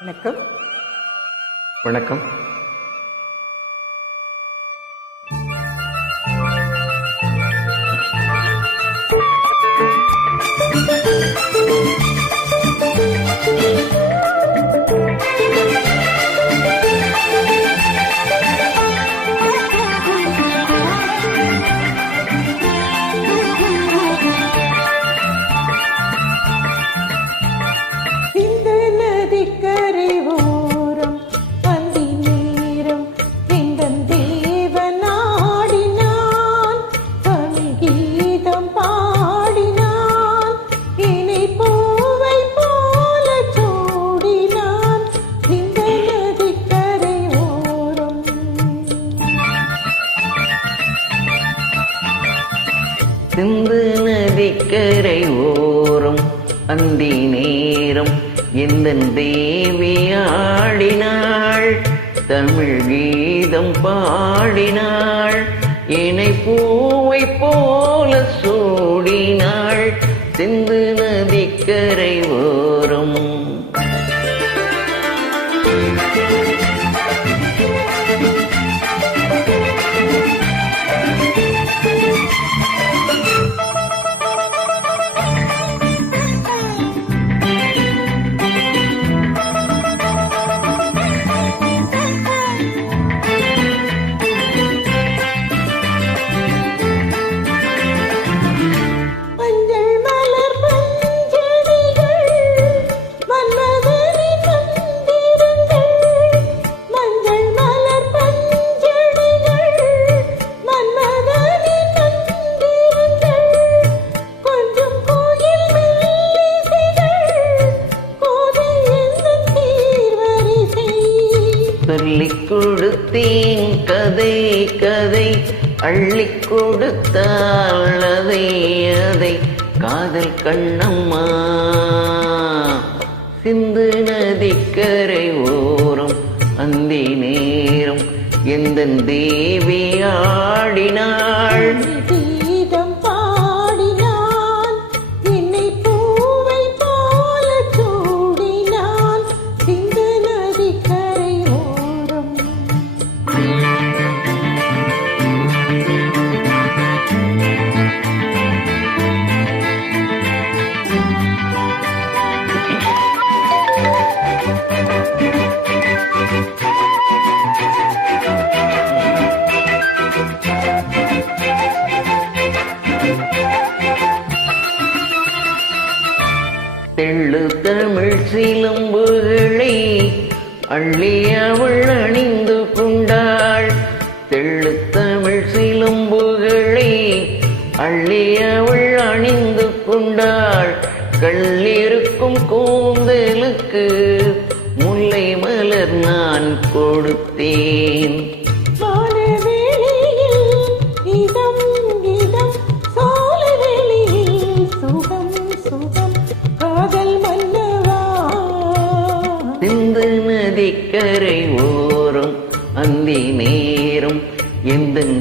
வணக்கம். வணக்கம். சிந்து நதிக்கரை ஓரம் அந்தி நேரம் எந்தன் தேவி ஆடினாள், தமிழ் கீதம் பாடினாள், இணை பூவை போல சூடினாள், சிந்து நதிக்கரை ஓரம். சொல்லிக் கொடுத்தேன் கதை கதை, அள்ளிக் கொடுத்தாள் அதை அதை, காதல் கண்ணம்மா. சிந்து நதிக்கரை ஓரம் அந்தி நேரம் எந்தன் தேவி ஆடினாள், தெள்ளு தமிழ் சிலம்புகளை அள்ளி அவள் அணிந்து கொண்டாள், தெள்ளு தமிழ் சிலம்புகளை அள்ளி அவள் அணிந்து கொண்டாள், கள்ளிருக்கும் கூந்தலுக்கு முல்லை மலர் நான் கொடுத்தேன். சிந்து நதிக்கரை ஓரம் அந்தி நேரம் எந்தன்